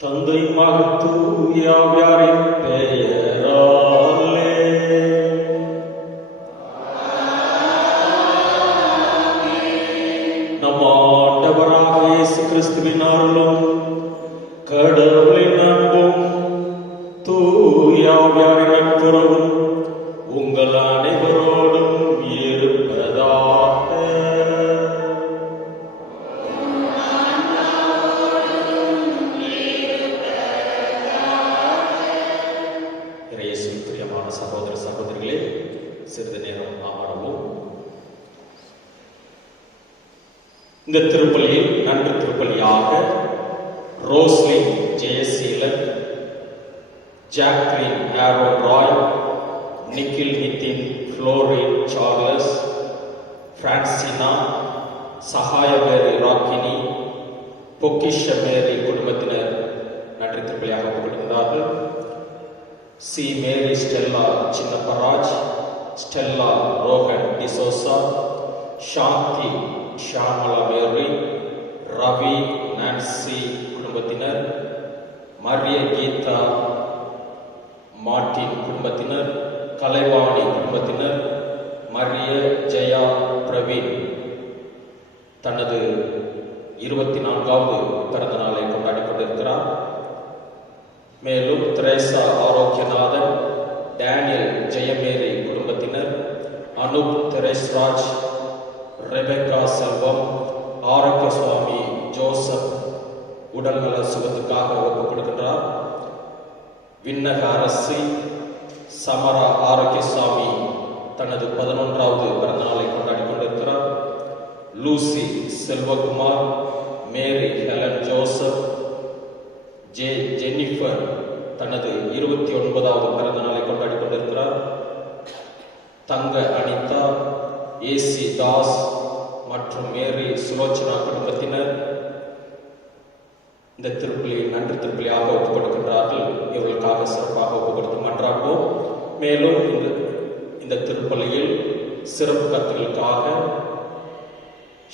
தந்தை மகன் தூய ஆவியாரின் பெயராலே. நம் ஆண்டவராக இயேசு கிறிஸ்துவின் அருளும் கடவுளின் அன்பும் தூய ஆவியாரின் நட்புறவும் உங்கள் அனைவரோடும் இருப்பதாக. சகோதர சகோதரிகளே, சிறிது நேரம் அமரவும். இந்த திருப்பலியில் நன்றி திருப்பலியாக ரோஸ்லின் ஜெயசீலன், ஜாக்லின் ஆரோன் ராய், நிக்கில் நிதின், ஃப்ளோரின் சார்லஸ், பிரான்சினா, சகாய மேரி ராக்கினி, பொக்கிஷ மேரி குடும்பத்தினர் நன்றி திருப்பலியாக ஒப்புக்கொள்கின்றார்கள். சி மேரி ஸ்டெல்லா சின்னப்பராஜ், ஸ்டெல்லா ரோஹன் டிசோசா, சாந்தி ஷாமலா மேரி, ரவி நான்சி குடும்பத்தினர், மரிய கீதா மார்டின் குடும்பத்தினர், கலைவாணி குடும்பத்தினர், மரிய ஜெயா பிரவீன் தனது 24வது பிறந்த நாளை கொண்டாடி கொண்டிருக்கிறார். மேலும் திரேசா ஆரோக்கியநாதன், டேனியல் ஜெயமேரி குடும்பத்தினர், அனுப் தெரேஸ்ராஜ், ரெபெக்கா செல்வம், ஆரோக்கிய சுவாமி ஜோசப் உடல்நல சுகத்துக்காக ஒப்புக் கொடுக்கின்றார். விண்ணக அரசி சமரா ஆரோக்கியசாமி தனது 11வது பிறந்த நாளை கொண்டாடி கொண்டிருக்கிறார். லூசி செல்வகுமார், மேரி ஹெலன் ஜோசப், ஜென்னிஃபர் தனது 29வது பிறந்த நாளை கொண்டாடி கொண்டிருக்கிறார். தங்க அனிதா, ஏசி தாஸ் மற்றும் மேரி சுலோச்சனா குடும்பத்தினர் இந்த திருப்பலி நன்றி திருப்பலியாக ஒப்புக் கொடுக்கின்றார்கள். இவர்களுக்காக சிறப்பாக ஒப்புக் கொடுத்து மன்றாடுவோம். மேலும் இந்த திருப்பலியில் சிறப்பு கருத்துகளுக்காக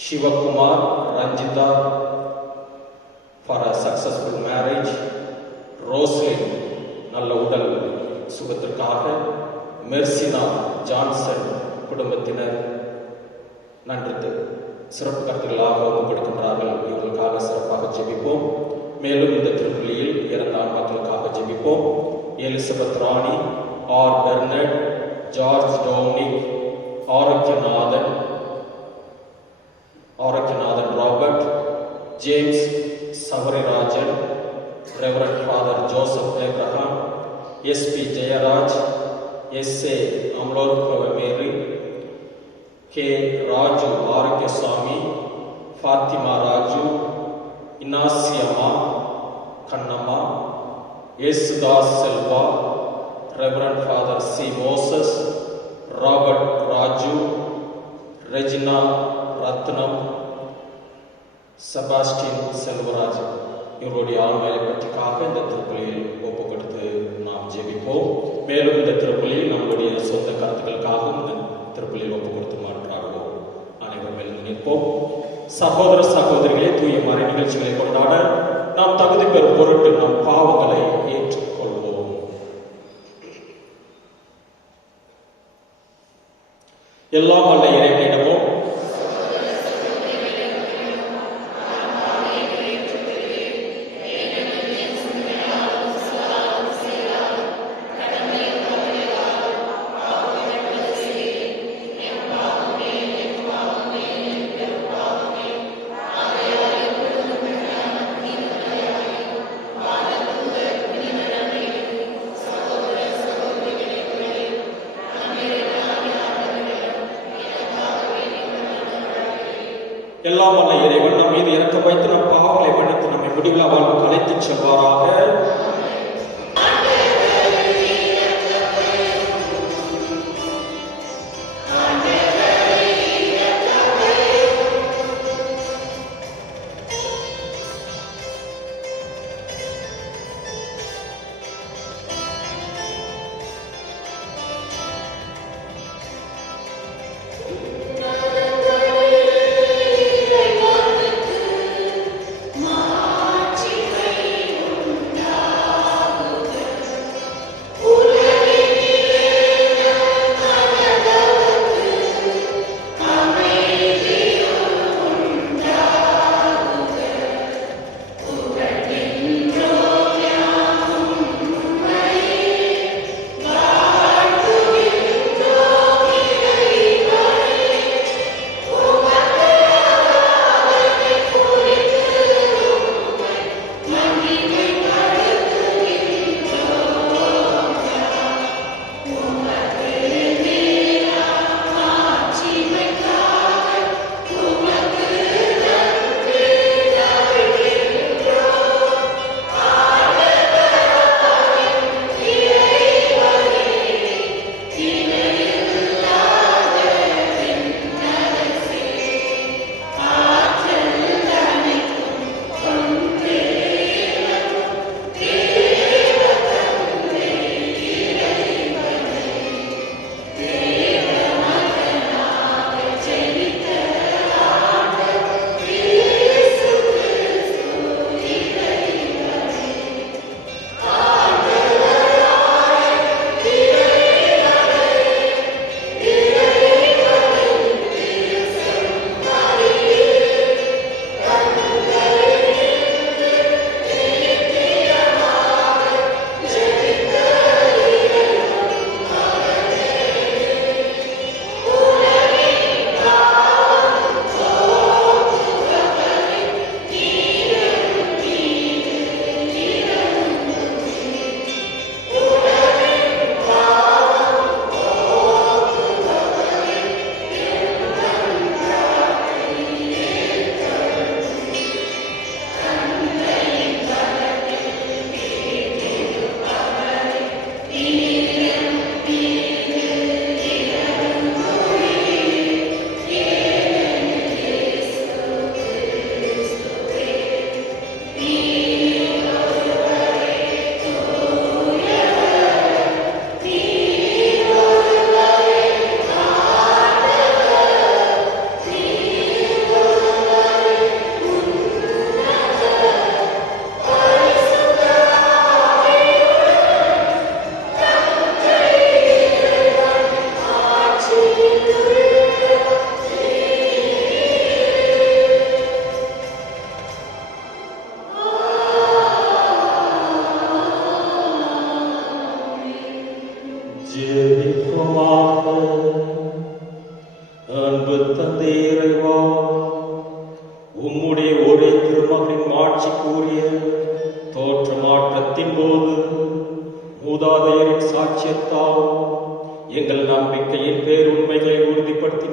Sivakumar, Ranjitha for a successful marriage, Roslin நல்ல உடல் சுகத்திற்காக, மெர்சினா ஜான்சன் குடும்பத்தினர் நன்றி சிறப்பு கருத்துக்களாக ஒப்புக் கொடுக்கின்றார்கள். இவர்களுக்காக சிறப்பாக ஜெபிப்போம். மேலும் இந்த திருப்பலியில் இறந்த ஆன்மாக்களுக்காக ஜெபிப்போம். Elizabeth Rani, R Bernet, George Dominic, Arokkiyanathan Robert, James Savarirajan, reverend father Joseph Abraham, SP Jeyaraj, SA Amalorpava Mary, K Raju Arokiasamy, Fatima Raju, Inasiamma Kannamma, Yesudas Selva, reverend father C Moses, Robert Raju, Regina Rathnam, Sebastin Selvaraj இவருடைய ஆண்மையை பற்றிக்காக இந்த திருப்பலியில் ஒப்புக் கொடுத்து நாம் ஜெபிப்போம். மேலும் இந்த திருப்பலியில் நம்முடைய சொந்த கருத்துக்களுக்காக இந்த திருப்பலியில் ஒப்புக் கொடுத்து மாற்றாடுவோம். அனைவரும் எழுந்து நிற்போம். சகோதர சகோதரிகளே, தூய மறை நிகழ்ச்சிகளை கொண்டாட நாம் தகுதி பெறும் பொருட்டு நம் பாவங்களை ஏற்றுக்கொள்வோம். எல்லாம் வல்ல இறைவனிடமும் எல்லாம் வல்ல இறைவன் நம் மீது இரக்கம் வைத்து நம் பாவங்களை மன்னித்து நம்மை முடிவில் வாழ்வுக்கு அழைத்துச் செல்வாராக. மாட்சிமை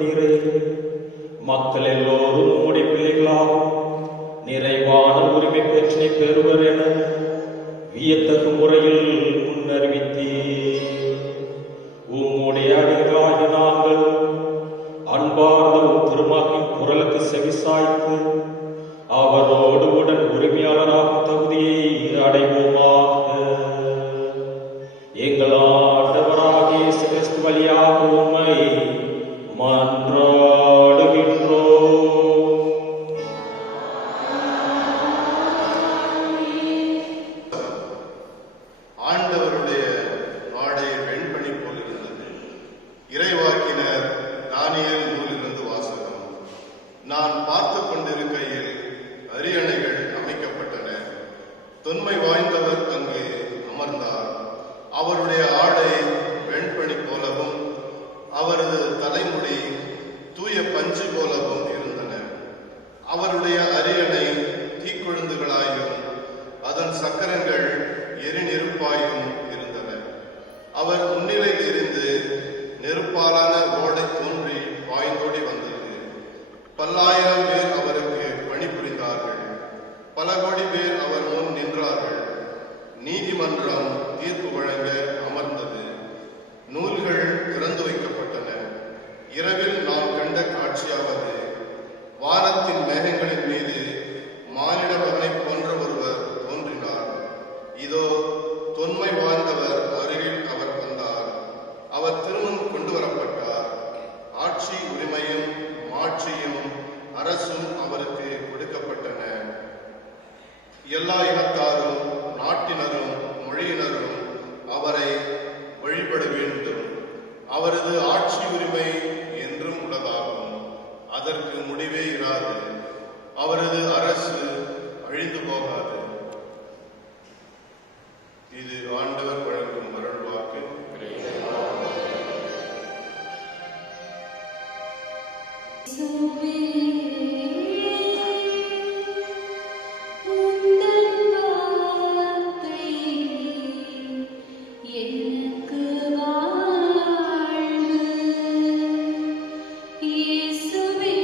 ஏற்படுத்தினீரே. மக்கள் எல்லோரும் உம்முடைய பிள்ளைகளாகும் நிறைவான உரிமை பெற்றினை பெறுவர் என வியத்தகு முறையில் முன்னறிவித்தீர். உம்முடைய அடிகளாகிய நாங்கள் அன்பார்ந்த உம் திருமகனின் குரலுக்கு செவிசாய்த்து அவரோடு உடன் உரிமையாளராகும் தகுதியை அடைவோமாக. எங்கள் ஆண்டவராகிய இயேசு கிறிஸ்து வழியாக உம்மை மன்றாடுகின்றோம். ஆண்டவருடைய ஆடை வெண்பனி போல் இருந்தது. இறைவாக்கினர் தானியேல் நூலிலிருந்து வாசகம். நான் பார்த்து கொண்டிருக்கையில் அரியணைகள் அமைக்கப்பட்டன. தொன்மை வாய்ந்தவர் அங்கு அமர்ந்தார். அவருடைய ஆடை வெண்பனி போலவும் அவரது தலைமுடி தூய பஞ்சு போலவும் இருந்தன. அவருடைய அரியணை தீக்குழுந்துகளாயும் அதன் சக்கரங்கள் எரிநெருப்பாயும் இருந்தன. அவர் முன்னிலையில் இருந்து நெருப்பாலான ஓடை தோன்றி பாய்ந்தோடி வந்தது. 10,000 பேர் அவருக்கு பணிபுரிந்தார்கள். பல கோடி பேர் அவர் முன் நின்றார்கள். நீதிமன்றம் தீர்ப்பு வழங்க அமர்ந்தது. நூல்கள் திறந்து வைக்கப்பட்டன. இரவில் நாம் கண்ட காட்சியாவது, வானத்தின் மேகங்களின் மீது மானிட மகனை போன்ற ஒருவர் தோன்றினார். இதோ தொன்மை வாழ்ந்தவர் அருகில் அவர் வந்தார். அவர் திருமுன் கொண்டு வரப்பட்டார். ஆட்சி உரிமையும் மாட்சியும் அரசும் அவருக்கு கொடுக்கப்பட்டன. எல்லா இனத்தாரும் நாட்டினரும் மொழியினரும் அவரை வழிபட வேண்டும். அவரது ஆட்சி உரிமை என்றும் உள்ளதாகும். அதற்கு முடிவே இராது. அவரது அரசு அழிந்து போகாது. இது ஆண்டவர் வழங்கும் அருள்வாக்கு. இயேசுவே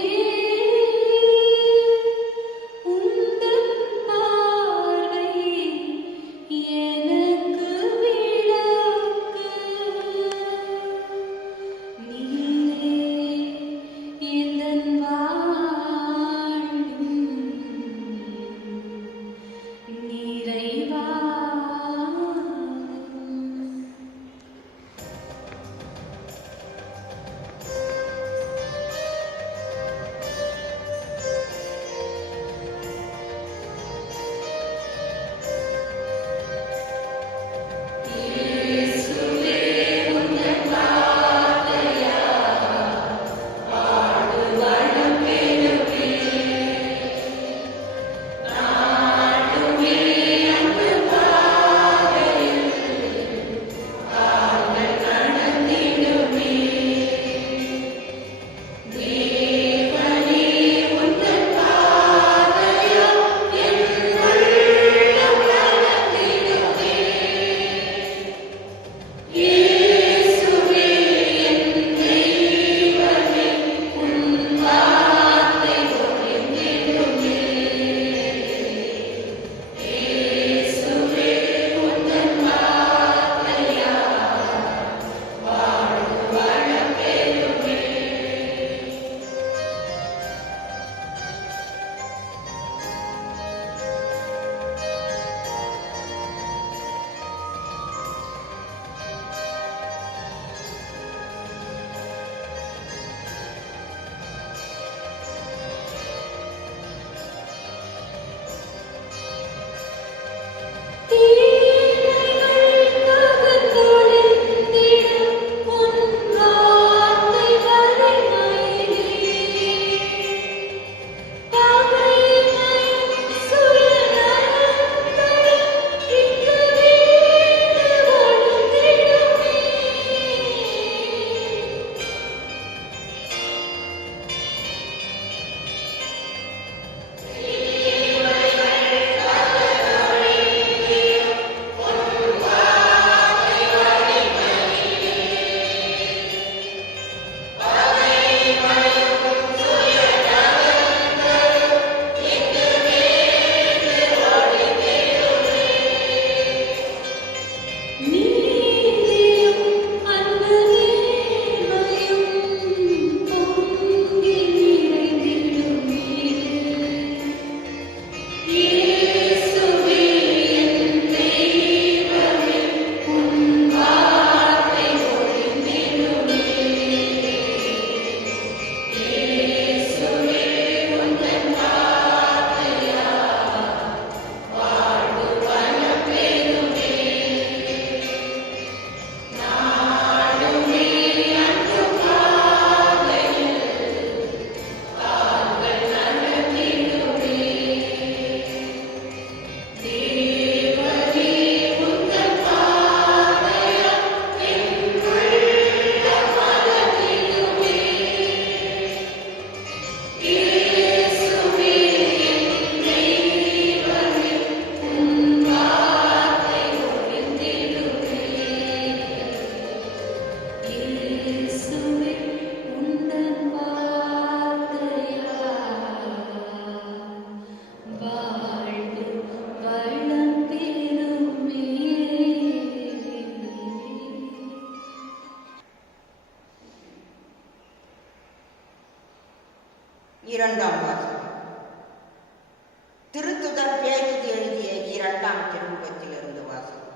2ஆம் திருமுகத்திலிருந்து வாசகம்.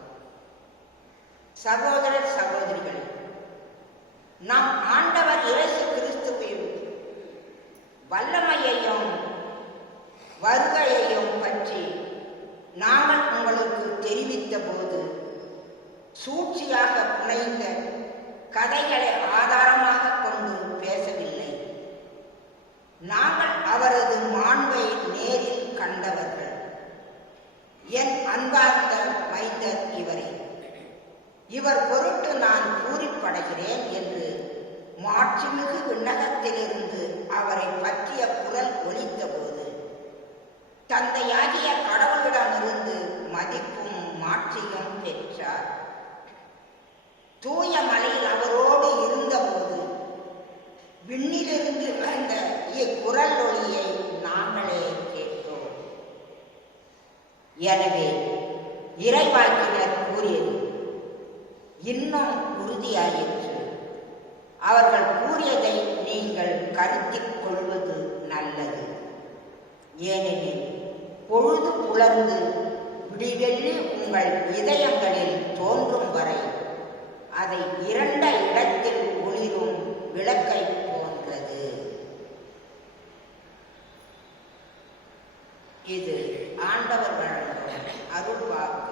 சகோதரர் சகோதரிகளே, நம் ஆண்டவர் இயேசு கிறிஸ்துவின் வல்லமையையும் வருகையையும் பற்றி நாங்கள் உங்களுக்கு தெரிவித்த போது சூழ்ச்சியாக புனைந்த கதைகளை ஆதாரமாக கொண்டு பேசவில்லை. நாங்கள் அவரது மாண்பை நேரில் கண்டவர்கள். என் அன்பார்ந்த மைந்தர் இவரே, இவர் பொருட்டு நான் பூரிப்படைகிறேன் என்று மாட்சிமிகு விண்ணகத்திலிருந்து அவரை பற்றிய குரல் ஒலித்த போது தந்தையாகிய கடவுளிடமிருந்து மதிப்பும் மாட்சியும் பெற்றார். தூய மலையில் அவரோடு இருந்தபோது விண்ணிலிருந்து வந்த இக்குரல் ஒளியை நாங்களே கேட்டோம். எனவே இறைவாக்கினர் கூறியது இன்னும் உறுதியாயிற்று. அவர்கள் கூறியதை நீங்கள் கருத்தில் கொள்வது நல்லது. ஏனெனில் பொழுது புலர்ந்து விடிவெள்ளி உங்கள் இதயங்களில் தோன்றும் வரை அதை இரண்ட இடத்தில் ஒளிரும் விளக்கை போன்றது. இது ஆண்டவர் வழங்கும் அருள்வாக்கு.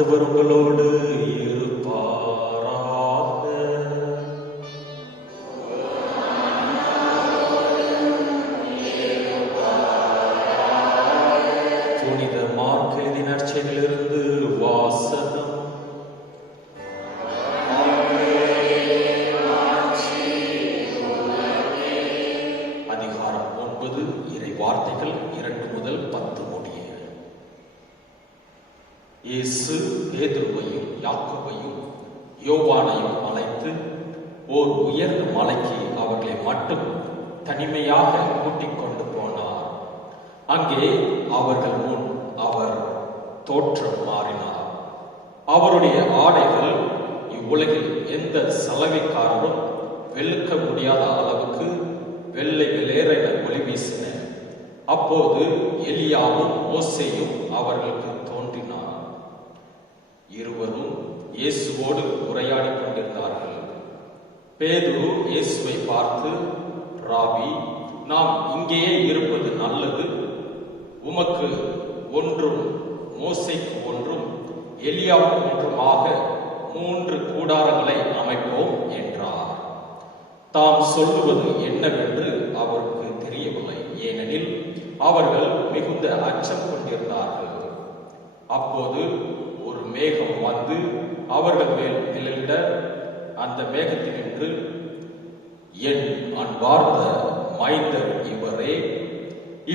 உங்களோடு இருப்பாராக. புனித மார்க் எழுதிய நற்செய்தியிலிருந்து வாசகம். அதிகாரம் 9, இறை வார்த்தைகள் 2 முதல் 10 முடிய. இயேசு பேதுருவையும் யாக்கோபையும் யோவானையும் அழைத்து ஓர் உயர்ந்த மலைக்கு அவர்களை மட்டும் தனிமையாக கூட்டிக் கொண்டு போனார். அங்கே அவர்கள் முன் அவர் தோற்றம் மாறினார். அவருடைய ஆடைகள் இவ்வுலகில் எந்த சலவைக்காரரும் வெளுக்க முடியாத அளவுக்கு வெள்ளை வெளியேற ஒளி வீசின. அப்போது எலியாவும் மோசேயும் அவர்களுக்கு தோன்றினார். இருவரும் இயேசுவோடு உரையாடி கொண்டிருந்தார்கள். பேதுரு இயேசுவை பார்த்து, ராபி, நாம் இங்கேயே இருப்பது நல்லது. உமக்கு ஒன்றும் மோசேக்கு ஒன்றும் எலியாவுக்கு ஒன்றுமாக 3 கூடாரங்களை அமைப்போம் என்றார். தாம் சொல்லுவது என்னவென்று அவருக்கு தெரியவில்லை. ஏனெனில் அவர்கள் மிகுந்த அச்சம் கொண்டிருந்தார்கள். அப்போது ஒரு மேகம் வந்து அவர்கள் மேல் நிழலிட, அந்த மேகத்தினின்று, என் அன்பார்ந்த மைந்தர் இவரே,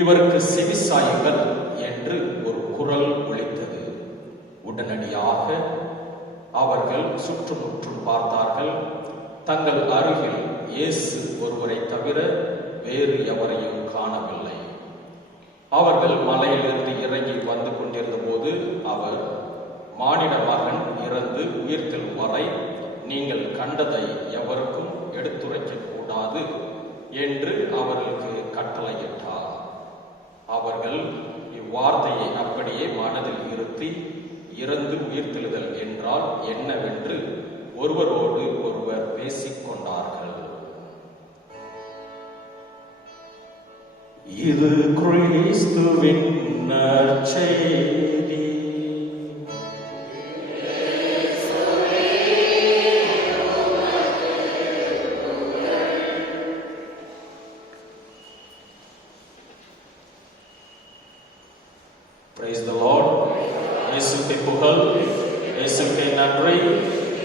இவருக்கு செவிசாயுங்கள் என்று ஒரு குரல் ஒலித்தது. உடனடியாக அவர்கள் சுற்றுமுற்றும் பார்த்தார்கள். தங்கள் அருகில் இயேசு ஒருவரை தவிர வேறு எவரையும் காணவில்லை. அவர்கள் மலையிலிருந்து இறங்கி வந்து கொண்டிருந்த போது அவர், மானிட மகன் இறந்து உயிர்த்தெழும் வரை நீங்கள் கண்டதை எவருக்கும் எடுத்துரைக்க கூடாது என்று அவர்களுக்கு கட்டளையிட்டார். அவர்கள் இவ்வார்த்தையை அப்படியே மனதில் இருத்தி, இறந்து உயிர்த்தெழுதல் என்றால் என்னவென்று ஒருவரோடு ஒருவர் பேசிக் கொண்டார்கள். இது கிறிஸ்துவின் நற்செய்தி. Praise the Lord. இயேசுவுக்கே புகழ், இயேசுவுக்கே நன்றி,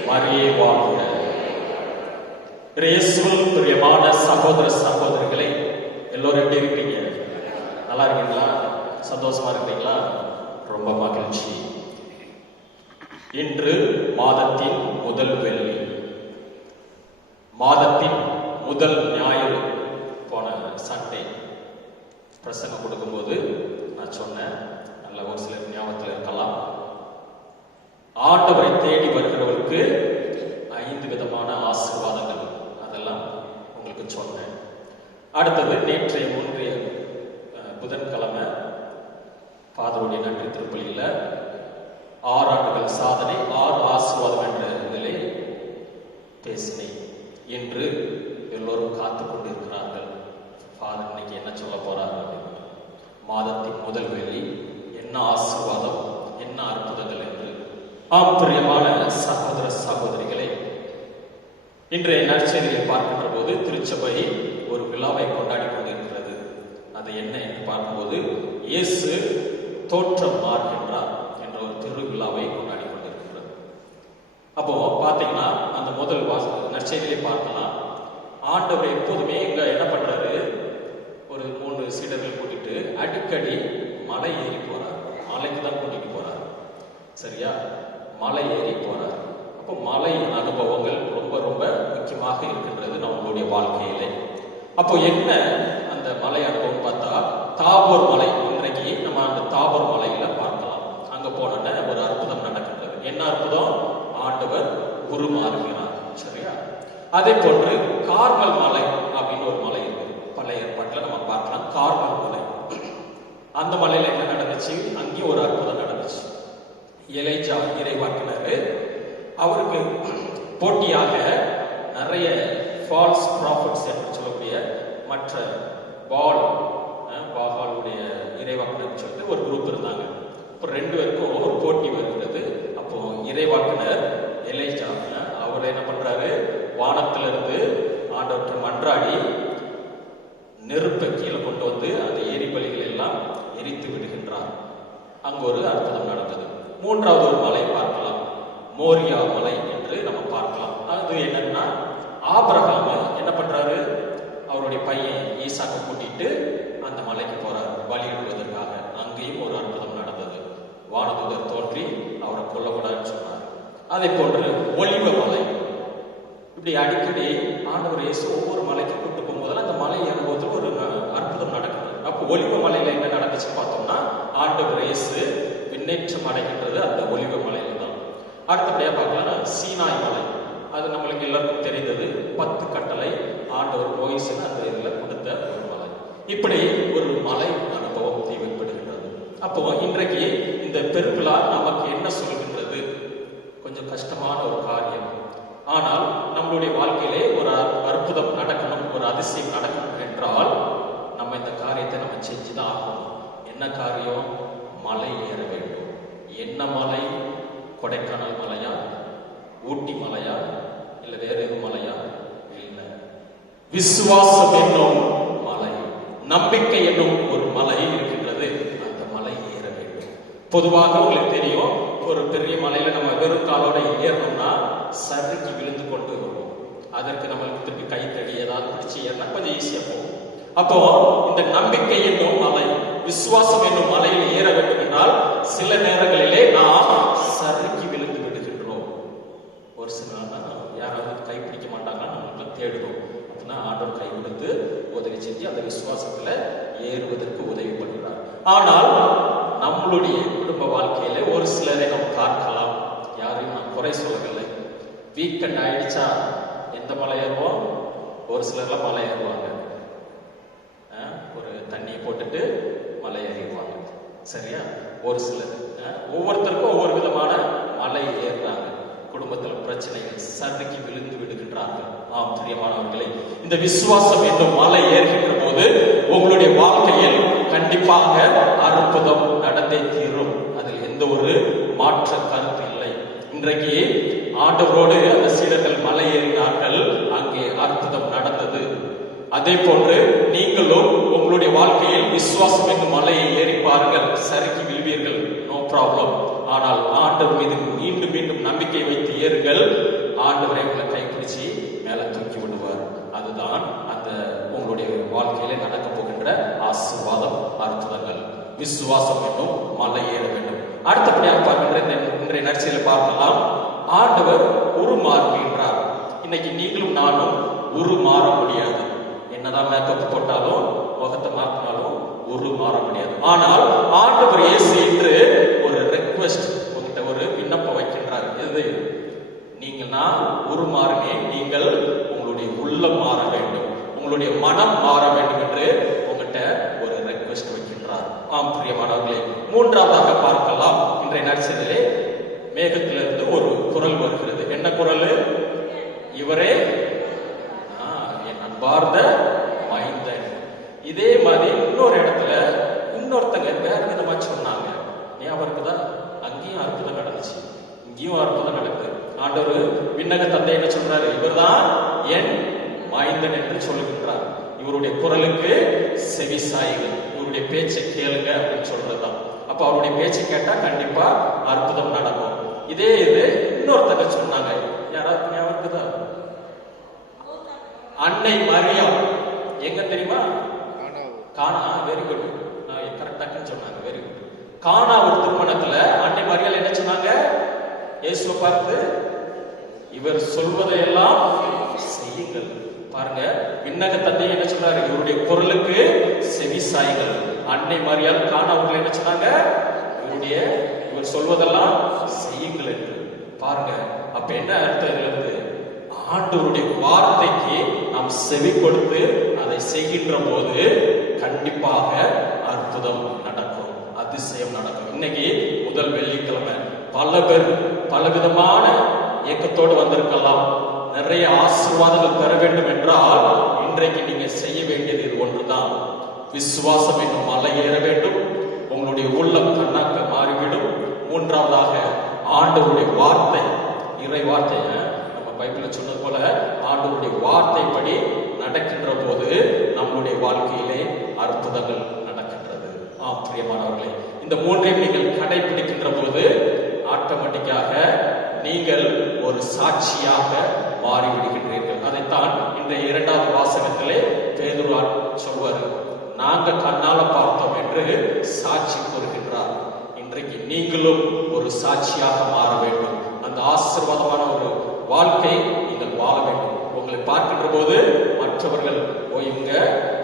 மரியே வாழ்க. இயேசுவில் பிரியமான சகோதர சகோதரிகளை எல்லோரும் எப்படி இருக்கீங்க? நல்லா இருக்கீங்களா? சந்தோஷமா இருக்கீங்களா? ரொம்ப மகிழ்ச்சி. இன்று மாதத்தின் முதல் வெள்ளி, மாதத்தின் முதல் ஞாயிறு. போன சண்டே பிரசங்கம் கொடுக்கும்போது நான் சொன்னேன், நல்ல ஒரு சிலர் ஞாபகத்தில் இருக்கலாம், ஆண்டவரை தேடி வருகிறவருக்கு 5 விதமான ஆசீர்வாதங்கள், அதெல்லாம் உங்களுக்கு சொன்னேன். அடுத்தது நேற்றைய முன்றைய புதன்கிழமை ஃபாதருடைய நன்றி திருப்பலியில் 6 ஆண்டுகள் சாதனை 6 ஆசீர்வாதம் என்ற இதிலே பேசினேன். இன்று எல்லோரும் காத்து கொண்டிருக்கிறார்கள், ஃபாதர் இன்னைக்கு என்ன சொல்ல போறாரு. மாதத்தின் முதல் வெள்ளி, என்ன ஆசீர்வாதம், என்ன அற்புதங்கள் என்று. ஆம் பிரியமான சகோதர சகோதரிகளை, இன்றைய நற்செய்தியை பார்க்கின்ற போது திருச்சபை ஒரு விழாவை கொண்டாடி கொண்டிருக்கிறது. அது என்ன என்று பார்க்கும்போது இயேசு தோற்றம் மாறுகின்றார் என்ற ஒரு திருவிழாவை கொண்டாடி கொண்டிருக்கிறது. அப்போ பார்த்தீங்கன்னா அந்த முதல் நற்செய்தியை பார்க்கலாம். ஆண்டவர் எப்போதுமே இங்க என்ன பண்றாரு, ஒரு 3 சீடர்கள் கூட்டிட்டு அடிக்கடி மலை ஏறி போறார். மலைக்கு தான் கூட்டிட்டு போறார், சரியா? மலை ஏறி போறார். அப்போ மலை அனுபவங்கள் ரொம்ப ரொம்ப முக்கியமாக இருக்கின்றது நம்மளுடைய வாழ்க்கையிலே. அப்போ என்ன அந்த மலை அனுபவம் பார்த்தா, தாபோர் மலை. இன்றைக்கு நம்ம அந்த தாபோர் மலையில பார்க்கலாம். அங்க போனோன்னா ஒரு அற்புதம் நடக்கின்றது. என்ன அற்புதம்? ஆண்டவர் உருமாறுகிறார், சரியா? அதே போன்று கார்மல் மலை அப்படின்னு ஒரு மலை இருக்குது, பழைய ஏற்பாட்டில் நம்ம பார்க்கலாம். கார்மல் மலை, அந்த மலையில என்ன நடந்துச்சு? அங்கேயும் ஒரு அற்புதம் நடந்துச்சு. எலைஜா இறைவாக்கினர், அவருக்கு போட்டியாக நிறைய ஃபால்ஸ் ப்ராஃபிட்ஸ் என்று சொல்லக்கூடிய மற்ற பாகாலுடைய இறைவாக்கினர் சொல்லிட்டு ஒரு குரூப் இருந்தாங்க. இப்போ 2 பேருக்கும் ஒரு போட்டி வருகிறது. அப்போ இறைவாக்கினர் எலைஜா அவர் என்ன பண்றாரு, வானத்திலிருந்து ஆண்டவற்றை மன்றாடி நெருப்பை கீழே கொண்டு வந்து அந்த எரிபலிகள் எல்லாம் எரித்து விடுகின்றார். அங்கு ஒரு அற்புதம் நடந்தது. 3வது ஒரு மலை பார்க்கலாம், மோரியா மலை என்று நம்ம பார்க்கலாம். அது என்னன்னா, ஆபிரகாம் என்ன பண்றாரு, அவருடைய பையன் ஈசாக்கு கூட்டிட்டு அந்த மலைக்கு போறாரு பலியிடுவதற்காக. அங்கேயும் ஒரு அற்புதம் நடந்தது. வானதூதர் தோன்றி அவரை கொல்லக்கூடாதுன்னு சொன்னார். அதே போன்று ஒலிவ மலை. இப்படி அடிக்கடி ஆண்டவர் இயேசு ஒவ்வொரு மலைக்கு கூட்டு போகும்போதெல்லாம் அந்த மலை அனுபவத்தில் ஒரு அற்புதம் நடக்குது. அப்போ ஒலிவ மலையில என்ன நடந்துச்சு பார்த்தோம்னா, ஆண்டவர் இயேசு விண்ணேற்றம் அடைகின்றது அந்த ஒலிவ மலையில தான். அடுத்தபடியா பார்க்கலாம் சீனாய் மலை. அது நம்மளுக்கு எல்லாருக்கும் தெரிந்தது. 10 கட்டளை ஆண்டவர் மோசேக்கு அந்த இதில் கொடுத்த ஒரு மலை. இப்படி ஒரு மலை அனுபவம் தேவைப்படுகின்றது. அப்போ இன்றைக்கு இந்த பெருவிழா நமக்கு என்ன சொல்கின்றது? கொஞ்சம் கஷ்டமான ஒரு காரியம், ஆனால் நம்மளுடைய வாழ்க்கையிலே ஒரு அற்புதம் நடக்கணும், ஒரு அதிசயம் நடக்கணும் என்றால் நம்ம இந்த காரியத்தை நம்ம செஞ்சுதான் ஆகணும். என்ன காரியம்? மலை ஏற வேண்டும். என்ன மலை? கொடைக்கானல் மலையா, ஊட்டி மலையா, இல்ல வேற எதுவும் மலையா? இல்லை, விசுவாசம் என்னும் மலை, நம்பிக்கை என்னும் ஒரு மலை இருக்கின்றது. அந்த மலை ஏற வேண்டும். பொதுவாக உங்களுக்கு தெரியும், ஒரு பெரிய மலையில நம்ம வெறும் காலோட ஏறணும்னா சறுக்கி விழுந்து கொண்டு வருவோம். அதற்கு நம்மளுக்கு திருப்பி கைத்தடி ஏதாவது பிடிச்சி ஏறினா கொஞ்சம் ஈஸியா போகும். அப்போ இந்த நம்பிக்கை என்னும் மலை, விசுவாசம் என்னும் மலையில் ஏற வேண்டும் என்றால் சில நேரங்களிலே நாம் சறுக்கி விழுந்து விடுகின்றோம். ஒரு சில யாராவது கை பிடிக்க மாட்டாங்கன்னா நம்மளுக்கு தேடுவோம். அப்படின்னா ஆண்டவர் கை கொடுத்து உதவி செஞ்சு அந்த விசுவாசத்துல ஏறுவதற்கு உதவி பண்ணுகிறார். ஆனால் நம்மளுடைய குடும்ப வாழ்க்கையில ஒரு சிலரை நாம் பார்க்கலாம். யாரையும் நான் குறை சொல்லவில்லை. வீக்கெண்ட் ஆயிடுச்சா எந்த மலை ஏறுவோம்? ஒரு சிலர்லாம் மலை ஏறுவாங்க, ஒரு தண்ணியை போட்டுட்டு மலை ஏறிடுவாங்க, சரியா? ஒரு சிலர் ஒவ்வொருத்தருக்கும் ஒவ்வொரு விதமான மலை ஏறுறாங்க. குடும்பத்தில் பிரச்சனைகள், சறுக்கி விழுந்து விடுகின்றார்கள். ஆம் பிரியமானவர்களே, இந்த விசுவாசம் என்னும் மலை ஏறுகின்ற போது உங்களுடைய வாழ்க்கையில் கண்டிப்பாக அற்புதம் நடந்தே தீரும். அதில் எந்த ஒரு மாற்ற கருத்து இல்லை. இன்றைக்கு ஆண்டவரோடு அந்த சீடர்கள் மலை ஏறினார்கள், அங்கே அற்புதம் நடந்தது. அதே போன்று நீங்களும் உங்களுடைய வாழ்க்கையில் விசுவாசம் என்னும் மலையை ஏறி பாருங்கள், சறுக்கி விழுவீர்கள், நோ ப்ராப்ளம். ஆனால் ஆண்டவர் மீது மீண்டும் மீண்டும் நம்பிக்கை வைத்து ஏறுங்கள், ஆண்டவரை உங்களை கைப்பிடிச்சு மேல தூக்கி விடுவார். அதுதான் அந்த உங்களுடைய வாழ்க்கையிலே நடக்க போகின்ற ஆசீர்வாதம், அற்புதங்கள். விசுவாசம் என்னும் மலை ஏற வேண்டும். அடுத்தபடியாக பார்க்கின்ற இன்றைய நற்செய்தியில பார்க்கலாம், ஆண்டவர் உருமாறுகின்றார். இன்னைக்கு நீங்களும் நானும் உருமாற முடியாது. என்னதான் மேக்கப் போட்டாலும், முகத்தை மாற்றினாலும் உருமாற முடியாது. ஆனால் ஆண்டவர் இயேசு என்று ஒரு ரெக்வெஸ்ட், உங்ககிட்ட ஒரு விண்ணப்பம் வைக்கின்றார். எது? நீங்கள் நான் உருமாறுங்க, நீங்கள் உங்களுடைய உள்ளம் மாற வேண்டும், உங்களுடைய மனம் மாற வேண்டும் என்று உங்ககிட்ட ஒரு ரெக்வெஸ்ட் வைக்கின்றார். ஆம் பிரியமானவர்களே, மூன்றாவதாக பார்க்கலாம், இன்றைய நற்செய்தியிலே மேகத்திலிருந்து ஒரு குரல் வருகிறது. என்ன குரல்? இவரே என் அன்பார்ந்த மைந்தன். இதே மாதிரி இன்னொரு இடத்துல இன்னொருத்தங்க வேற விதமா சொன்னாங்க. ஞாபகம் இருக்குதா? அங்கேயும் அற்புதம் நடந்துச்சு, இங்கேயும் அற்புதம் நடக்குது. ஆண்டவர் விண்ணக தந்தை என்ன சொல்றாரு? இவர்தான் என் மைந்தன் என்று சொல்லுகின்றார். இவருடைய குரலுக்கு செவி சாயுங்கள், இவருடைய பேச்சை கேளுங்க அப்படின்னு சொல்றதுதான். அப்ப அவருடைய பேச்சை கேட்டா கண்டிப்பா அற்புதம் நடக்கும். இதே இது இன்னொருத்தங்க சொன்னாங்க. யாராவது ஞாபகம் இருக்குதா? அன்னை மரியா எங்க தெரியுமா? கானா. வெரி குட், கரெக்டாக சொன்னாங்க. Very good. கானா ஒரு திருமணத்துல அன்னை மரியாள் என்ன சொன்னாங்க? இயேசுவை பார்த்து, இவர் சொல்வதையெல்லாம் செய்யுங்கள். பாருங்க, விண்ணக தந்தை என்ன சொன்னாரு? இவருடைய குரலுக்கு செவி சாயுங்கள். அன்னை மரியாள் கானாவுக்குள்ள என்ன சொன்னாங்க? இவர் சொல்வதெல்லாம் செய்யுங்கள் என்று. பாருங்க, அப்ப என்ன அர்த்தம்? இதுல இருந்து ஆண்டவருடைய வார்த்தைக்கு நாம் செவி கொடுத்து அதை செய்கின்ற போது கண்டிப்பாக அற்புதம் நடக்கும், அதிசயம் நடக்கும். இன்னைக்கு முதல் வெள்ளிக்கிழமை, பல பேர் பலவிதமான இயக்கத்தோடு வந்திருக்கலாம். நிறைய ஆசீர்வாதங்கள் பெற வேண்டும் என்றால் இன்றைக்கு நீங்க செய்ய வேண்டியது இது ஒன்றுதான். விசுவாசம் என்னும் மலை ஏற வேண்டும், உங்களுடைய உள்ளம் கண்ணாக்க மாறிவிடும். மூன்றாவதாக ஆண்டவருடைய வார்த்தை, இறை வார்த்தை, நம்ம பைபிள்ல சொன்னது போல ஆண்டவருடைய வார்த்தைப்படி நடக்கின்ற போது நம்முடைய வாழ்க்கையிலே அற்புதங்கள் நடக்கின்றது. பிரியமானவர்களே, இந்த மூன்றையும் நீங்கள் கடைபிடிக்கின்ற போது ஆட்டோமேட்டிக்காக நீங்கள் ஒரு சாட்சியாக மாறிவிடுகின்றீர்கள். அதைத்தான் இன்றைய இரண்டாவது வாசகத்திலே பேதுரு சொல்வார், நாங்க கண்ணால பார்த்தோம் என்று சாட்சி கூறுகின்றார். இன்றைக்கு நீங்களும் ஒரு சாட்சியாக மாற வேண்டும். அந்த ஆசீர்வாதமான ஒரு வாழ்க்கை நீங்கள் வாழ வேண்டும். உங்களை பார்க்கின்ற போது மற்றவர்கள் இவங்க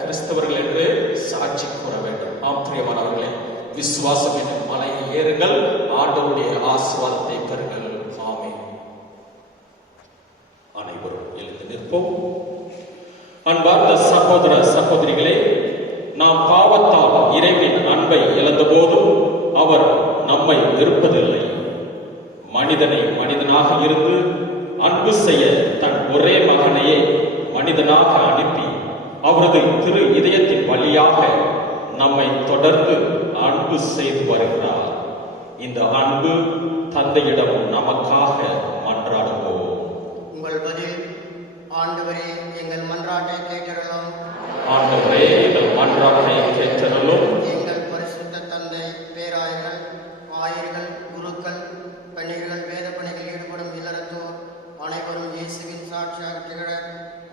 கிறிஸ்தவர்கள் என்று சாட்சி கூற வேண்டும். பிரியமானவர்களே, விசுவாசம் என்னும் மலையை ஏறுங்கள், ஆண்டவருடைய ஆசீர்வாதத்தை பெறுங்கள். ஆமென். அனைவரும் எழுந்து நிற்போம். அன்பார்ந்த சகோதர சகோதரிகளே, நாம் பாவத்தால் இறைவனின் அன்பை இழந்த போதும் அவர் நம்மை வெறுப்பதில்லை. மனிதனை மனிதனாக இருந்து அன்பு செய்ய தன் ஒரே மகனையே மனிதனாக அனுப்பி அவரது திரு இதயத்தின் வழியாக நம்மை தொடர்ந்து அன்பு செய்து வருகிறார். இந்த அன்பு தந்தையிடம் நமக்காக மன்றாடுவோம். உங்கள் பதில், ஆண்டவரே எங்கள் மன்றாட்டை கேட்டருளும். ஆண்டவரே எங்கள் மன்றாட்டை கேட்டருளும். எங்கள் பரிசுத்த தந்தை, பேராயர்கள், ஆயர்கள், குருக்கள், பணிகள், வேத பணிகளில் ஈடுபடும் இல்லறத்தோர் அனைவரும் இயேசுவின் சாட்சியாக திகழ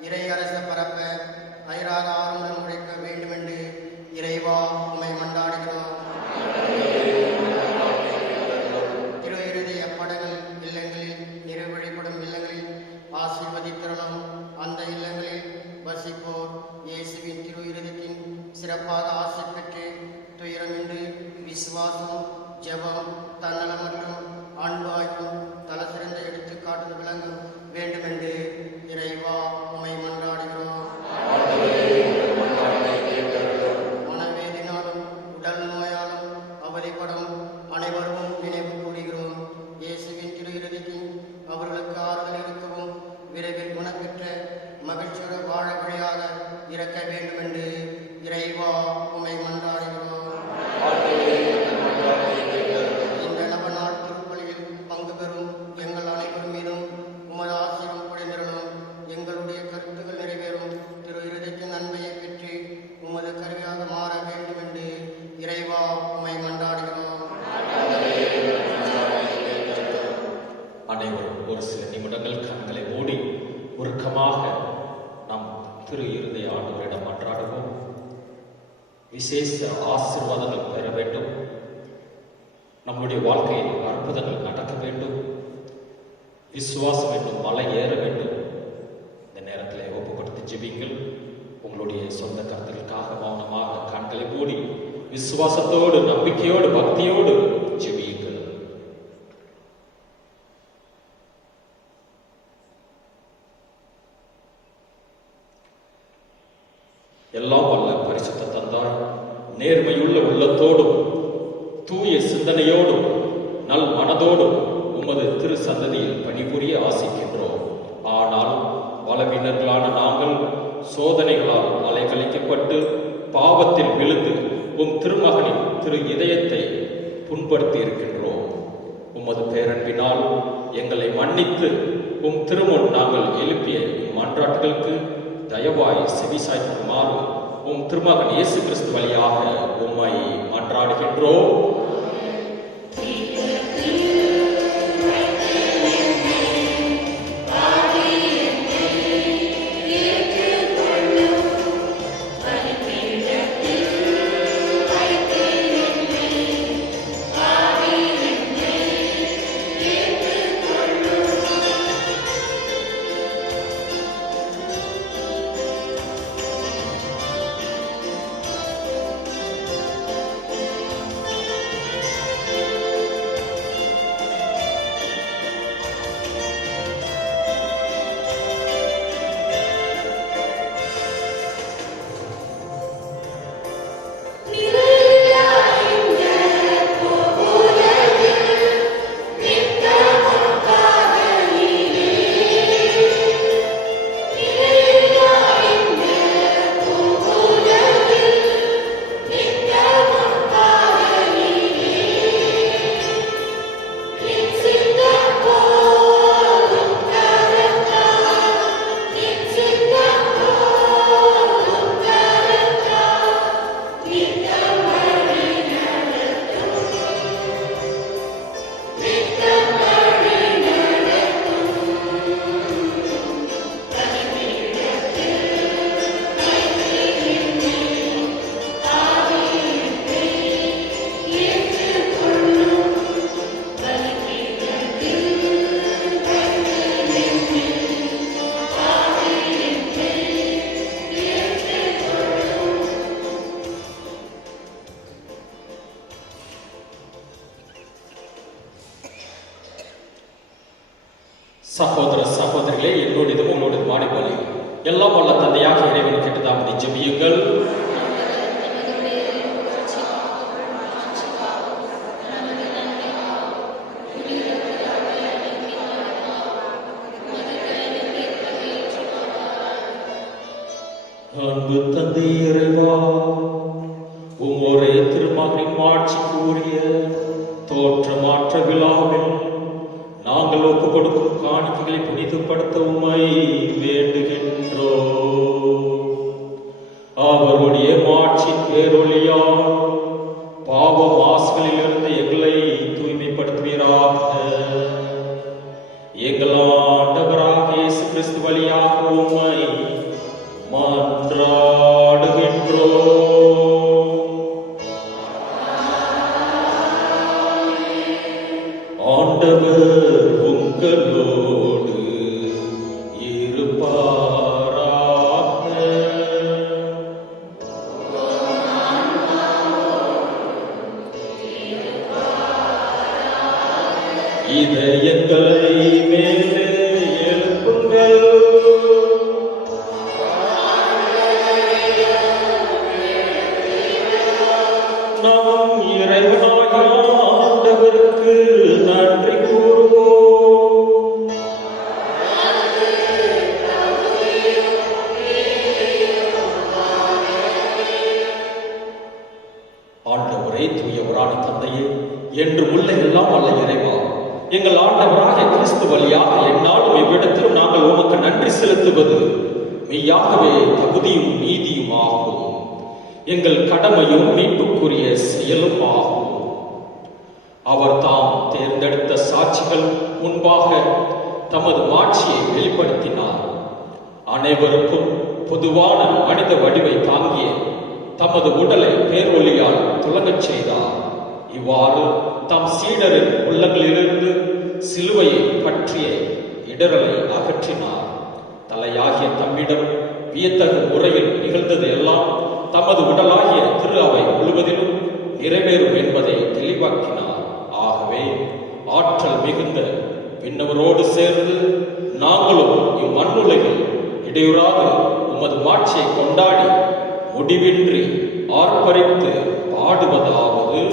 இறை அரச பரப்ப அயராத ஆர்வம் உழைக்க வேண்டுமென்று இறைவா உம்மை மன்றாடுகிறோம். திரு இறுதி அப்படங்கள் இல்லங்களில் நிறைவழிப்படும் இல்லங்களில் ஆசீர்வதித்தருளும். அந்த இல்லங்களில் வசிப்போர் இயேசுவின் திரு இறுதியின் சிறப்பாக ஆசை பெற்று துயரமின்றி விசுவாசம், ஜெபம், தன்னலம் மற்றும் அன்பு ஆய்வும் தலை சிறந்த எடுத்துக்காட்டு விளங்க வேண்டுமென்று இறைவா உம்மை மன்றாடுகிறோம். மனவேதினாலும் விசேஷ ஆசீர்வாதங்கள் பெற வேண்டும். நம்முடைய வாழ்க்கையில் அற்புதங்கள் நடக்க வேண்டும். விசுவாசம் என்னும் மலை ஏற வேண்டும். இந்த நேரத்தில் ஒப்பு கொடுத்து ஜெபிங்கள். உங்களுடைய சொந்த கருத்துக்களுக்காக மௌனமாக கண்களை மூடி விசுவாசத்தோடு, நம்பிக்கையோடு, பக்தியோடு ஜெபியுங்கள். எல்லாம் வல்ல பரிசுத்த தந்தாய், நேர்மையுள்ள உள்ளத்தோடும் தூய சிந்தனையோடும் நல் மனதோடும் உமது திரு சந்ததியில் பணிபுரிய ஆசிக்கின்றோம். ஆனால் பலவீனர்களான நாங்கள் சோதனைகளால் அலைக்கழிக்கப்பட்டு பாவத்தில் விழுந்து உம் திருமகனின் திரு இதயத்தை புண்படுத்தி இருக்கின்றோம். உமது பேரன்பினால் எங்களை மன்னித்து உம் திருமுன் நாங்கள் எழுப்பிய மன்றாட்டுகளுக்கு தயவாய் செவிசாய்க்குமாறு உம் திருமகன் இயேசு கிறிஸ்து வழியாக உம்மை மன்றாடுகின்றோம். சகோதர சகோதரிகளே, என்னோடதும் உங்களோட மாடிபலி எல்லாம் வல்ல தந்தையாக இறைவன் கேட்டதாவது ஜெபியுங்கள். அன்பு தந்தை இறைவா, ஒரே திருமகனின் மாட்சி கூறிய தோற்றமாற்ற விழாவில் நாங்கள் ஒப்பு கொடுக்கும் காணிக்கைகளை புனிதப்படுத்த உம்மை வேண்டுகின்றோம். அவருடைய மாட்சி பேரொழியால் பாவ மாசுகளிலிருந்து எங்களை தூய்மைப்படுத்துவீராக. எங்கள் ஆண்டவராக இயேசு கிறிஸ்து வழியாக உம்மை மன்றாடுகின்றோம். ஆண்டவர் உங்களோடு இருப்பாராக. இதயங்களை மேலே எழுப்புங்கள். நாம் இறைவனாகிய ஆண்டவருக்கு நன்றி கூறுவோம். ஆண்டவரே, தூயவரான தந்தையே, என்று உள்ள எல்லாம் வல்ல இறைவா, எங்கள் ஆண்டவராகிய கிறிஸ்து வழியாக எந்நாளும் இவ்விடத்திலும் நாங்கள் உமக்கு நன்றி செலுத்துவது மெய்யாகவே தகுதியும் நீதியும் ஆகும். எங்கள் கடமையும் மீட்புக்குரிய செயலும் ஆகும். அவர் தாம் தேர்ந்தெடுத்த சாட்சிகள் முன்பாக தமது மாட்சியை வெளிப்படுத்தினார். அனைவருக்கும் பொதுவான மனித வடிவை தாங்கிய தமது உடலை பேரொளியால் துலங்கச் செய்தார். இவ்வாறு தம் சீடரின் உள்ளங்களிலிருந்து சிலுவையை பற்றிய இடரலை அகற்றினார். தலையாகிய தம்மிடம் வியத்தகு முறையில் நிகழ்ந்தது எல்லாம் தமது உடலாகிய திரு அவை முழுவதிலும் நிறைவேறும் என்பதை தெளிவாக்கினார். ஆகவே ஆற்றல் மிகுந்த விண்ணவரோடு சேர்ந்து நாங்களும் இம்மண்ணுலகில் இடையூறாது உமது மாட்சியை கொண்டாடி முடிவின்றி ஆர்ப்பரித்து பாடுவதாவது: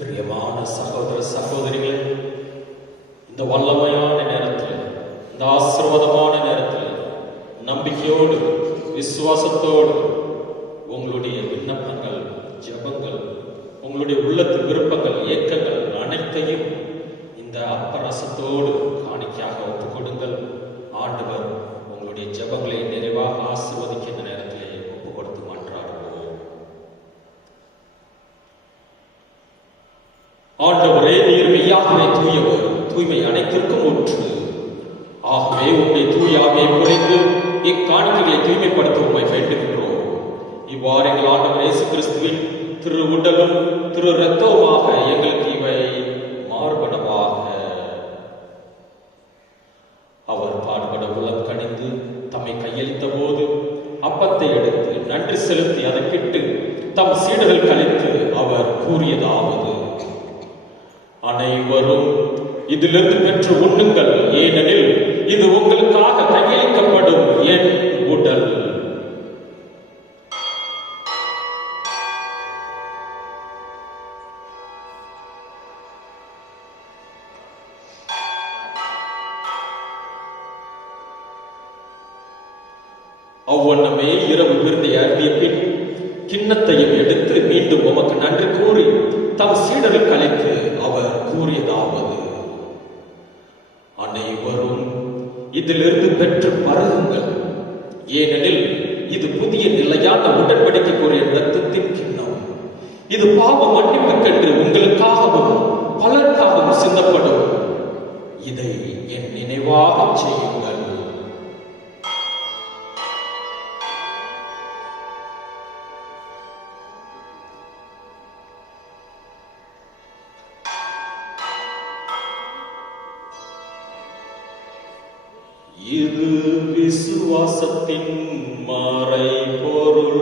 பிரியமான சகோதர சகோதரிகளே, இந்த வல்லமையான நேரத்தில், இந்த ஆசீர்வாதமான நேரத்தில் நம்பிக்கையோடு விசுவாசத்தோடு உங்களுடைய விண்ணப்பங்கள், ஜெபங்கள், உங்களுடைய உள்ளத்து விருப்பங்கள், ஏக்கங்கள் அனைத்தையும் இந்த அப்பரசத்தோடு காணிக்கையாக ஒப்புக் கொடுங்கள். ஆண்டவர் உங்களுடைய ஜெபங்களை நிறைவாக ஆசீர்வதிக்க இந்த நேரத்திலே ஒப்புக் கொடுத்து மன்றாடுவோம். ஆண்டவரே, நீர் மெய்யாகவே தூயவர், தூய்மை அனைத்திற்கும் ஊற்று. ஆகவே உம்முடைய தூய ஆவியை பொழிந்து இக்காணிக்கைகளை தூய்மைப்படுத்த உம்மை வேண்டுகின்றோம். இவ்வாறு எங்கள் ஆண்டவர் இயேசு கிறிஸ்துவின் திரு உடலும் திரு இரத்தவுமாக எங்களுக்கு இவை மார்பனவாக. அவர் பாடுபட உளம் கனிந்து தம்மை கையளித்த போது அப்பத்தை எடுத்து நன்றி செலுத்தி அதை பிட்டு தம் சீடர்கள் கழித்து அவர் கூறியதாவது: அனைவரும் இதிலிருந்து பெற்று உண்ணுங்கள், ஏனெனில் இது உங்களுக்காக கையளிக்கப்படும் என் உடல். அவ்வண்ணமே இரவு விருந்தை அருந்திய பின் கிண்ணத்தையும் எடுத்து மீண்டும் உமக்கு நன்றி கூறி தம் சீடருக்கு அழைத்து அவர் கூறியதாவது: அனைவரும் இதிலிருந்து பெற்று பருகுங்கள், ஏனெனில் இது புதிய நிலையான உடன்படிக்கைக்குரிய இரத்தத்தின் கிண்ணம். இது பாவ மன்னிப்புக்கென்று உங்களுக்காகவும் பலருக்காகவும் சிந்தப்படும். இதை என் நினைவாக செய்யுங்கள். இது விசுவாசத்தின் மறைபொருள்.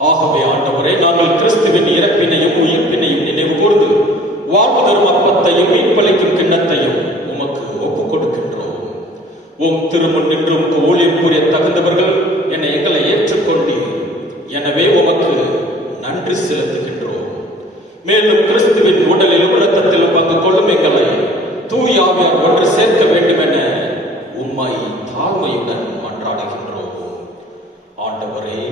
ஆகவே ஆண்டவரே, நாங்கள் கிறிஸ்துவின் இறப்பினையும் உயிர்ப்பினையும் நினைவு கூர்ந்து வாழ்வு தரும் அப்பத்தையும் மீட்பளிக்கும் கிண்ணத்தையும் உமக்கு ஒப்புக் கொடுக்கின்றோம். உம் திருமுன் நின்று உமக்கு ஊழியம் புரிய தகுந்தவர்கள் என எங்களை ஏற்றுக்கொண்டீர். எனவே உமக்கு நன்றி செலுத்துகின்றோம். மேலும் கிறிஸ்துவின் உடலிலும் இரத்தத்திலும் பங்கு கொள்ளும் எங்களை தூய ஆவியார் ஒன்று சேர்க்க வேண்டும் என உம்மை தாழ்மையுடன் மன்றாடுகின்றோம். ஆண்டவரே,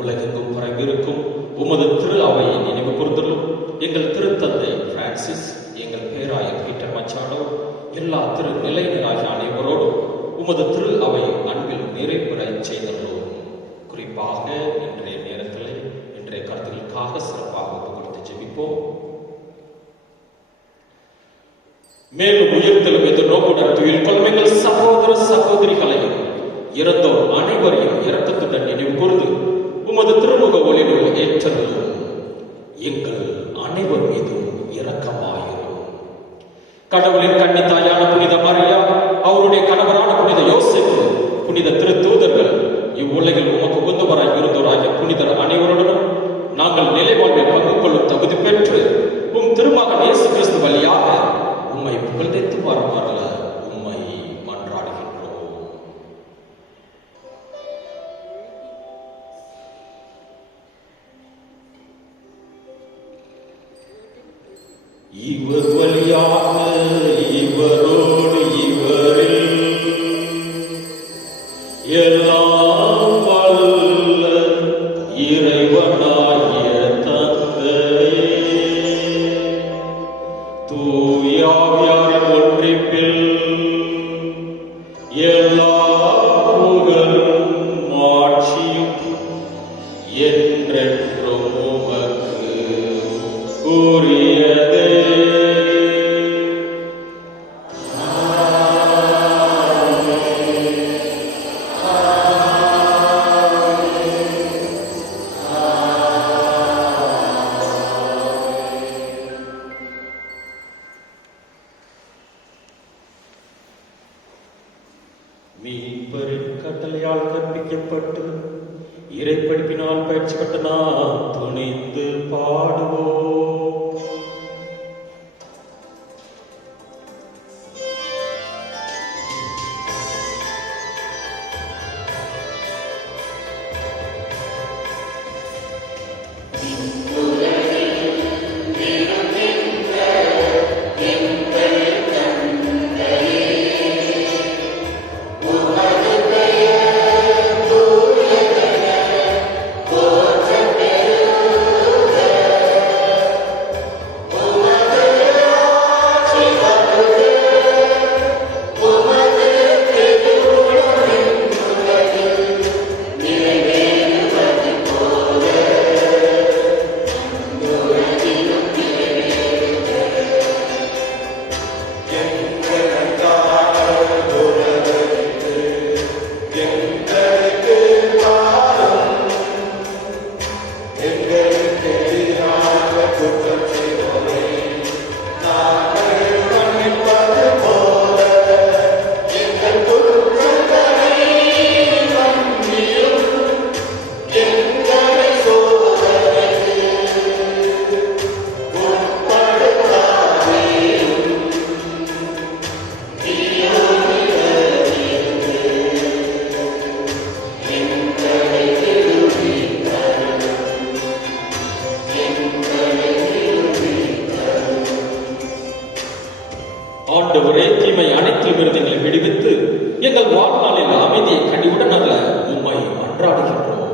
உலகெங்கும் பரவிருக்கும் உமது திரு அவையை நினைவு கூர்ந்தலும் எங்கள் திருத்தந்தை பிரான்சிஸ், எங்கள் பேராயர் பீட்டர் மச்சாடோ, எல்லா திரு நிலையினராகிய அனைவரோடும் உமது திரு அவை அன்பில் நிறைவுறச் செய்துள்ளோம். குறிப்பாக இன்றைய நேரத்தில் இன்றைய கருத்துக்களுக்காக சிறப்பாக கொடுத்து ஜெபிப்போம். மேலும் உயிர்த்தலும் எதிர்நோக்குடன் துயில் கொள்ளும் எங்கள் சகோதர சகோதரிகளையும் இறந்தோர் அனைவரையும் இரக்கத்துடன் நினைவு கூர்ந்து உமது திருமுக ஒளிநூல் ஏற்றலும் எங்கள் அனைவர் மீதும் இரக்கமாயிரும். கடவுளின் அவருடைய கணவரான புனித யோசேப்பு, புனித திருத்தூதர்கள், இவ்வுலகில் உமக்கு உகந்தவராய் இருந்தோராகிய புனிதர் அனைவருடனும் நாங்கள் நிலை வாழ்வில் பங்கு கொள்ளும் தகுதி பெற்று உம் திருமகன் இயேசு கிறிஸ்து வழியாக உம்மை புகழ்ந்து வரமரல உம்மை மன்றாடுகின்றோம். இவர் வழியாக இவரோடு இவரில் எல்லாம் வல்ல இறைவனாகிய தந்தையே, தூயாவியாரின் ஒன்றிப்பில் எல்லா புகழும் மாட்சியும் என்றென்றும் உமக்கு உரியதே. மீட்பரின் கட்டளையால் கற்பிக்கப்பட்டு இறைப்படிப்பினால் பயிற்சி பெற்ற நாம் துணிந்து பாடுவோம். ஆண்டவரே, தீமை அனைத்திலும் இருந்து எங்களை விடுவித்து எங்கள் வாழ்நாளில் அமைதியை கனிவுடன் அல்ல உம்மை மன்றாடுகின்றோம்.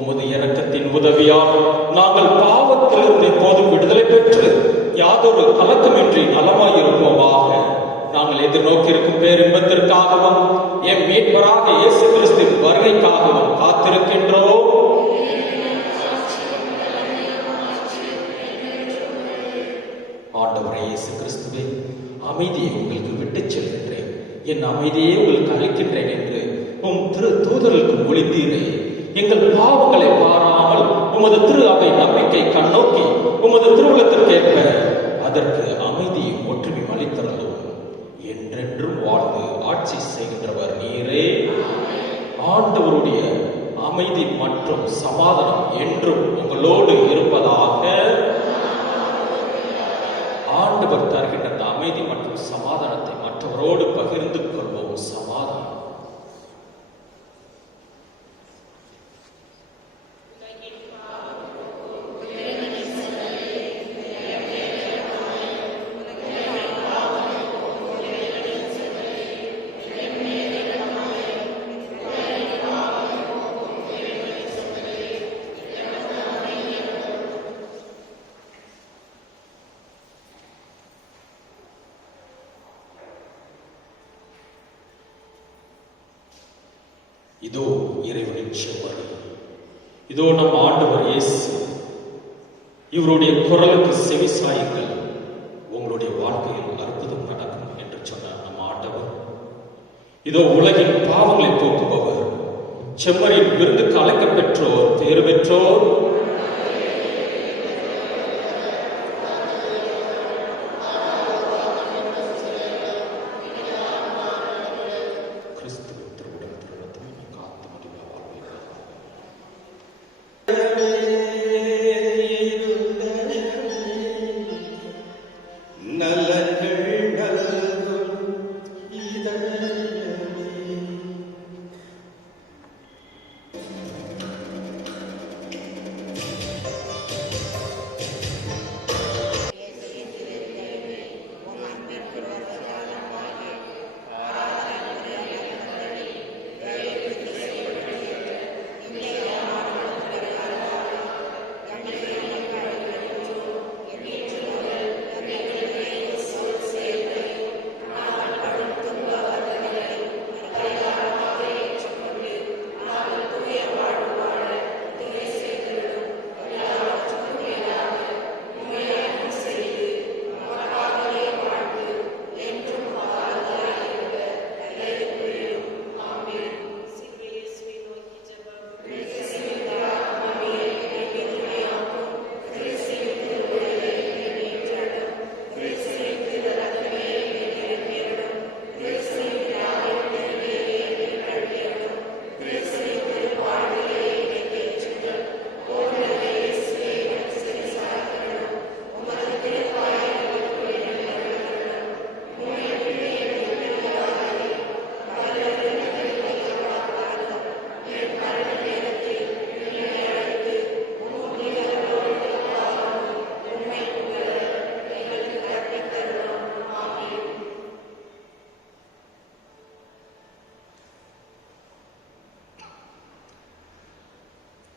உமது இரக்கத்தின் உதவியால் நாங்கள் பாவத்திலிருந்து எப்போதும் விடுதலை பெற்று யாதொரு கலக்கமின்றி நலமாயிருப்போமாக. நாங்கள் எதிர்நோக்கியிருக்கும் பேரின்பத்திற்காகவும் எம் மீட்பராக இயேசு கிறிஸ்துவின் வருகைக்காகவும் காத்திருக்கின்றோம். ஆண்டவரே இயேசு கிறிஸ்துவே, அமைதியை உங்களுக்கு விட்டுச் செல்கின்றேன், என் அமைதியை உங்களுக்கு அளிக்கின்றேன் என்று உம் திரு தூதர்களுக்கு மொழிந்தீரே. எங்கள் பாவங்களை பாராமல் உமது திரு அவை நம்பிக்கை கண்ணோக்கி உமது திருவுளத்திற்கேற்ப அதற்கு அமைதியும் ஒற்றுமையும் அளித்தருளும். என்றென்றும் வாழ்ந்து ஆட்சி செய்கின்றவர் நீரே. ஆண்டவருடைய அமைதி மற்றும் சமாதானம் என்றும் உங்களோடு இருப்பதாக. ஆண்டவர் தருகின்ற அந்த அமைதி மற்றும் சமாதானத்தை மற்றவரோடு பகிர்ந்து கொள்வோம். சமாதானம். இதோ இறைவனின் செம்மறி, இதோ நம் ஆண்டவர் இயேசு. இவருடைய குரலுக்கு செவி சாயுங்கள், உங்களுடைய வாழ்க்கையில் அற்புதம் நடக்கும் என்று சொன்னார் நம் ஆண்டவர். இதோ உலகின் பாவங்களை போக்குபவர், செம்மறியின் விருந்துக்கு அழைக்க பெற்றோர், தேர்வு பெற்றோர்.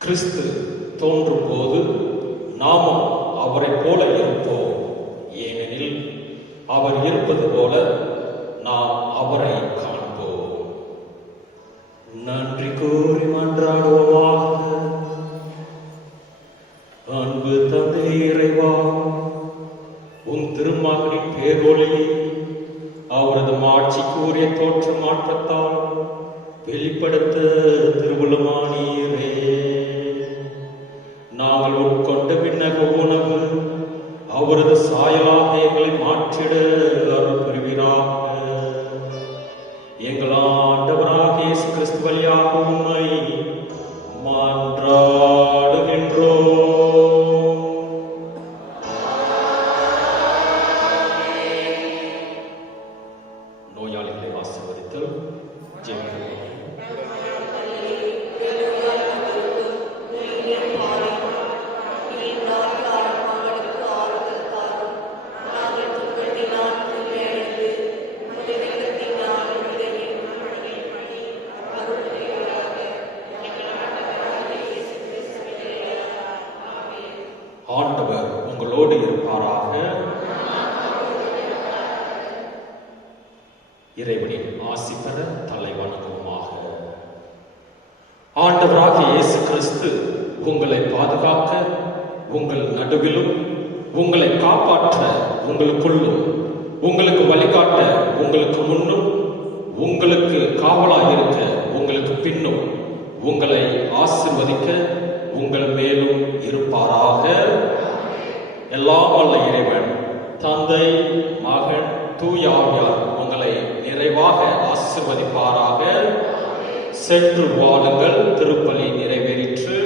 கிறிஸ்து தோன்றும் போது நாமும் அவரை போல இருப்போம். ஏனெனில் அவர் இருப்பது போல நாம் அவரை காண்போம். நன்றி கூறி மன்றாடுவோமாக. அன்பு தந்தை இறைவா, உம் திருமகனின் பேரொளி அவரது மாட்சிக்குரிய தோற்ற மாற்றத்தால் வெளிப்படுத்த திருவுளமானீரே. நாங்கள் உட்கொண்ட விண்ணக உணவு அவரது சாயலாக எங்களை மாற்றிட அருள் புரிவீராக. எங்கள் ஆண்டவராக இயேசு கிறிஸ்து வழியாக உம்மை மன்றாடுகின்றோம். நோயாளிகளை ஆசீர்வதித்தல் ஜெபிப்போம். ஆண்டவர் உங்களோடு இருப்பாராக. இறைவனின் ஆசி பெற தலை வணங்குவோமாக. ஆண்டவராக இயேசு கிறிஸ்து உங்களை பாதுகாக்க, உங்கள் நடுவிலும் உங்களை காப்பாற்ற உங்களுக்குள்ளும், உங்களுக்கு வழிகாட்ட உங்களுக்கு முன்னும், உங்களுக்கு காவலாக இருக்க உங்களுக்கு பின்னும், உங்களை ஆசிர்வதிக்க உங்கள் மேலும் இருப்பாராக. எல்லாம் வல்ல இறைவன் தந்தை, மகன், தூய ஆவியார் உங்களை நிறைவாக ஆசிர்வதிப்பாராக. சென்று வாழுங்கள். திருப்பலி நிறைவேறிற்று.